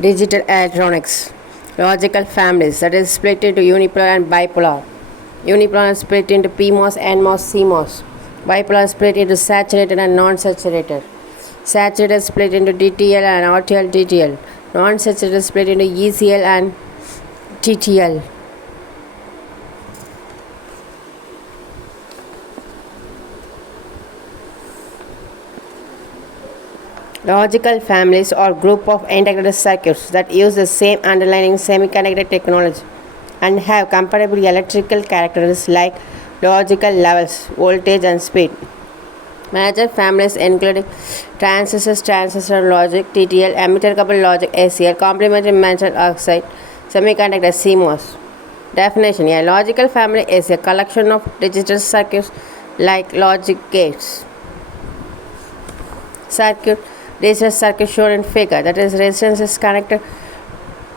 Digital electronics. Logical families, that is split into unipolar and bipolar. Unipolar is split into PMOS, NMOS, CMOS. Bipolar is split into saturated and non-saturated. Saturated is split into DTL and RTL DTL. Non-saturated is split into ECL and TTL. Logical families are group of integrated circuits that use the same underlying semiconductor technology and have comparable electrical characteristics like logical levels, voltage and speed. Major families including transistors, transistor logic, TTL, emitter coupled logic, ACL, complementary metal oxide, semiconductor, CMOS. Definition: a logical family is a collection of digital circuits like logic gates. Digital circuit shown in figure, that is resistance is connected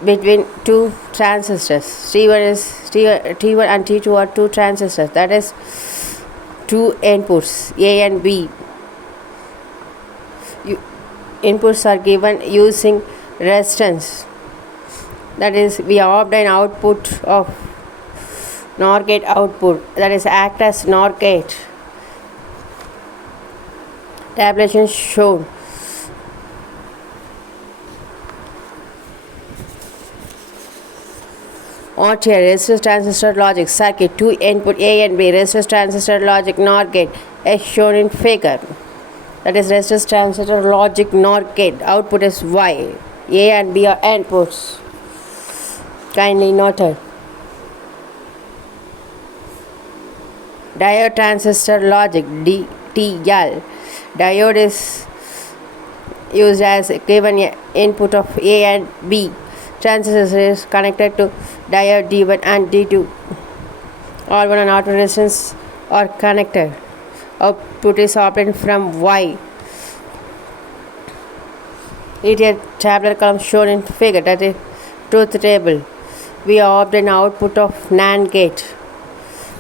between two transistors. T1 and T2 are two transistors, that is two inputs A and B. Inputs are given using resistance, that is we obtain output of NOR gate output, that is act as NOR gate. Tabulation shown. RTL resistor transistor logic circuit, two input A and B, resistor transistor logic NOR gate as shown in figure, that is resistor transistor logic NOR gate. Output is Y. A and B are inputs. Kindly noted. Diode transistor logic DTL. Diode is used as given input of A and B. Transistor is connected to diode D1 and D2. R1 and R2 resistance are connected. Output is obtained from Y. Detailed tabular column shown in figure, that is truth table. We obtain output of NAND gate,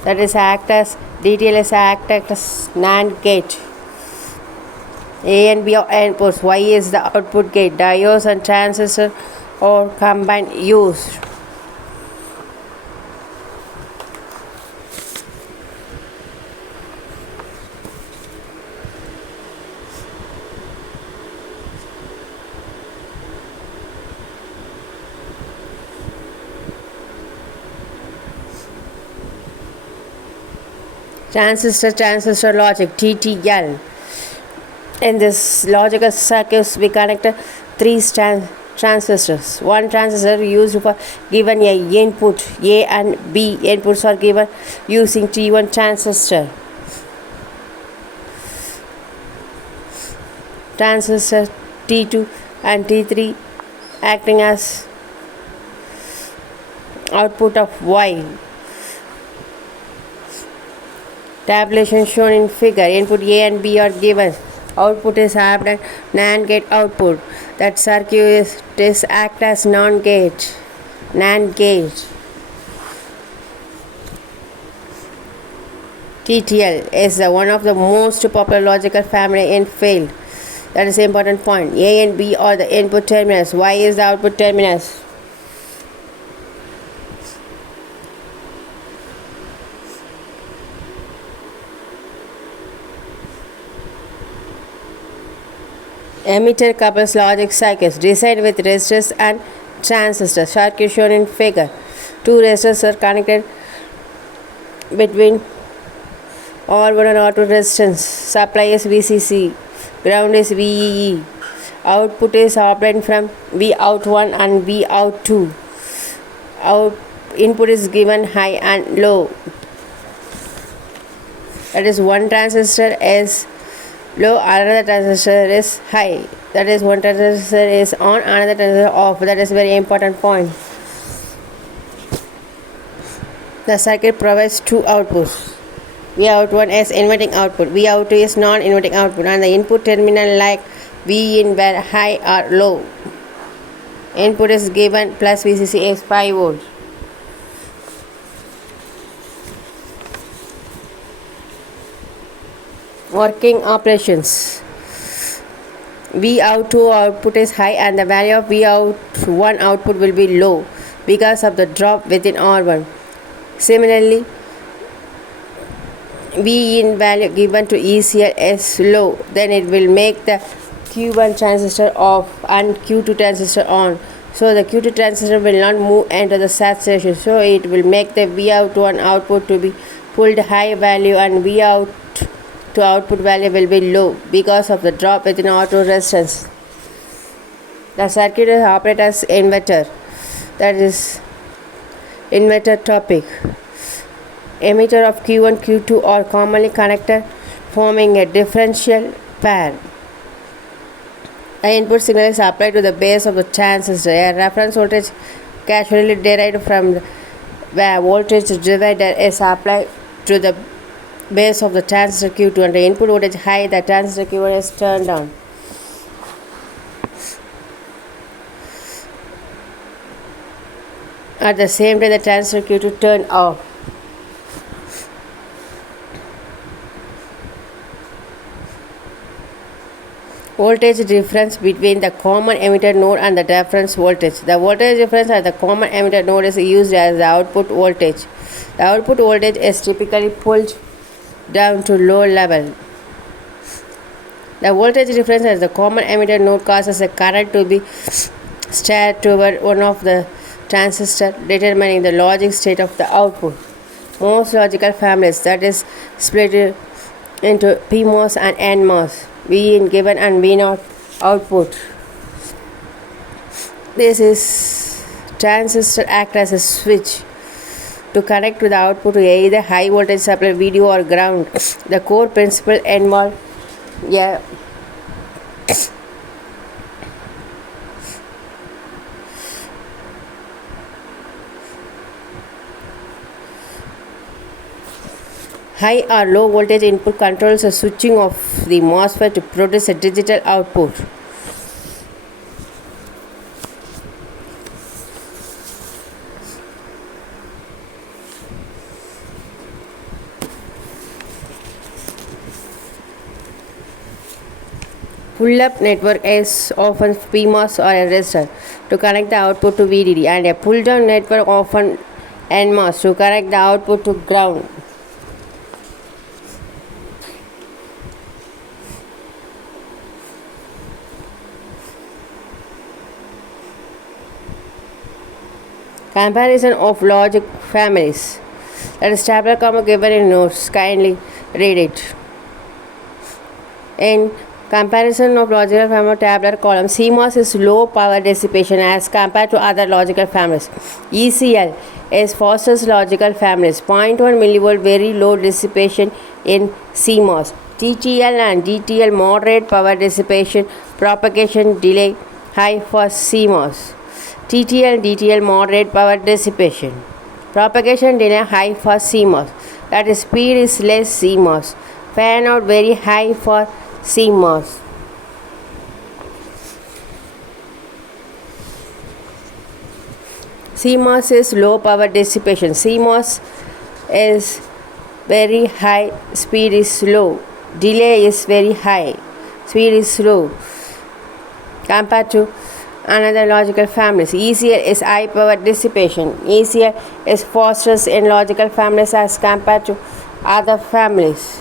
that is act as DTL is act as NAND gate. A and B are inputs. Y is the output gate. Diodes and transistors or combined used. Transistor logic TTL. In this logical circuits we connect three transistors. One transistor used for given a input A and B. Inputs are given using T1 transistor. Transistor T2 and T3 acting as output of Y. Tabulation shown in figure. Input A and B are given. Output is absent. NAND gate output. That circuit is act as NAND gate. NAND gate. TTL is one of the most popular logical family in field. That is an important point. A and B are the input terminals. Y is the output terminus. Emitter couples logic circuits designed with resistors and transistors. Circuit shown in figure. Two resistors are connected between R1 and R2 resistance. Supply is VCC. Ground is VEE. Output is obtained from Vout1 and Vout2. Input is given high and low. That is one transistor is low, another transistor is high. That is one transistor is on, another transistor off. That is very important point. The circuit provides two outputs. Vout1 is inverting output, Vout2 is non-inverting output, and the input terminal like Vin where high or low. Input is given plus VCC is 5 volts. Working operations. V out 2 output is high and the value of V out 1 output will be low because of the drop within R1. Similarly, V in value given to ECL is low, then it will make the Q1 transistor off and Q2 transistor on. So the Q2 transistor will not move into the saturation. So it will make the V out 1 output to be pulled high value and V out to output value will be low because of the drop within R2 resistance. The circuit is operated as inverter. That is inverter topic. Emitter of Q1, Q2 are commonly connected, forming a differential pair. The input signal is applied to the base of the transistor. A reference voltage casually derived from the voltage divider is applied to the base of the transistor Q2 and the input voltage high, the transistor Q1 is turned down. At the same time, the transistor Q2 turned off. Voltage difference between the common emitter node and the reference voltage. The voltage difference at the common emitter node is used as the output voltage. The output voltage is typically pulled down to low level. The voltage difference at the common emitter node causes a current to be steered toward one of the transistors, determining the logic state of the output. Most logical families, that is split into PMOS and NMOS, V in given and V naught output. This is transistor act as a switch to connect to the output to either high voltage supply, VDO or ground. The core principle involved high or low voltage input controls the switching of the MOSFET to produce a digital output. Pull-up network is often PMOS or a resistor to connect the output to VDD, and a pull-down network often NMOS to connect the output to ground. Comparison of logic families. That is tabular comma given in notes. Kindly read it. In comparison of logical family tabular column, CMOS is low power dissipation as compared to other logical families. ECL is fastest logical families. 0.1 millivolt very low dissipation in CMOS. TTL and DTL moderate power dissipation, propagation delay high for CMOS. TTL DTL moderate power dissipation. Propagation delay high for CMOS. That is speed is less CMOS. Fan out very high for CMOS. CMOS is low power dissipation. CMOS is very high, speed is low. Delay is very high, speed is slow compared to another logical families. ECL is high power dissipation. ECL is fastest in logical families as compared to other families.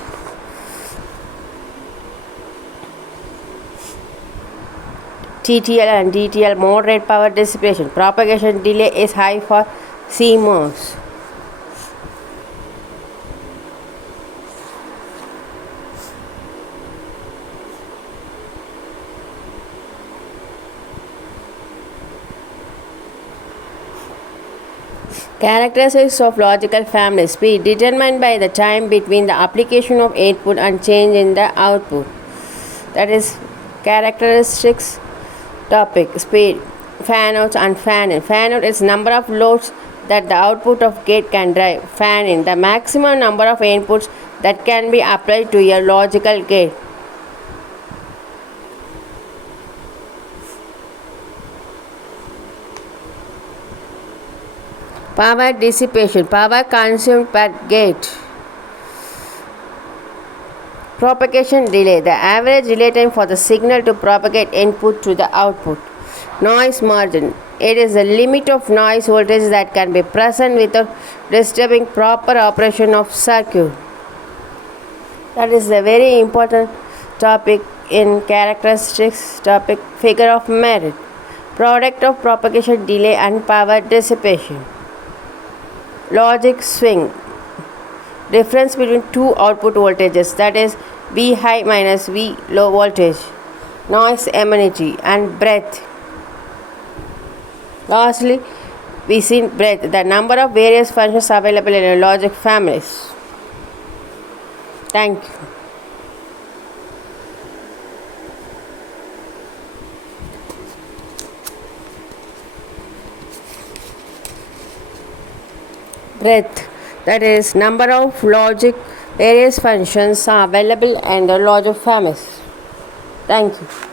TTL and DTL moderate power dissipation. Propagation delay is high for CMOS. Characteristics of logical families. Speed determined by the time between the application of input and change in the output. That is characteristics topic. Speed, fan out and fan in. Fan out is number of loads that the output of gate can drive. Fan in, the maximum number of inputs that can be applied to a logical gate. Power dissipation, power consumed per gate. Propagation delay, the average delay time for the signal to propagate input to the output. Noise margin, it is the limit of noise voltage that can be present without disturbing proper operation of circuit. That is a very important topic in characteristics topic. Figure of merit, product of propagation delay and power dissipation. Logic swing, difference between two output voltages, that is V high minus V low voltage. Noise amenity and breadth. Lastly, we see breadth, the number of various functions available in a logic families. Thank you. Breadth, that is number of logic various functions are available in the logic families. Thank you.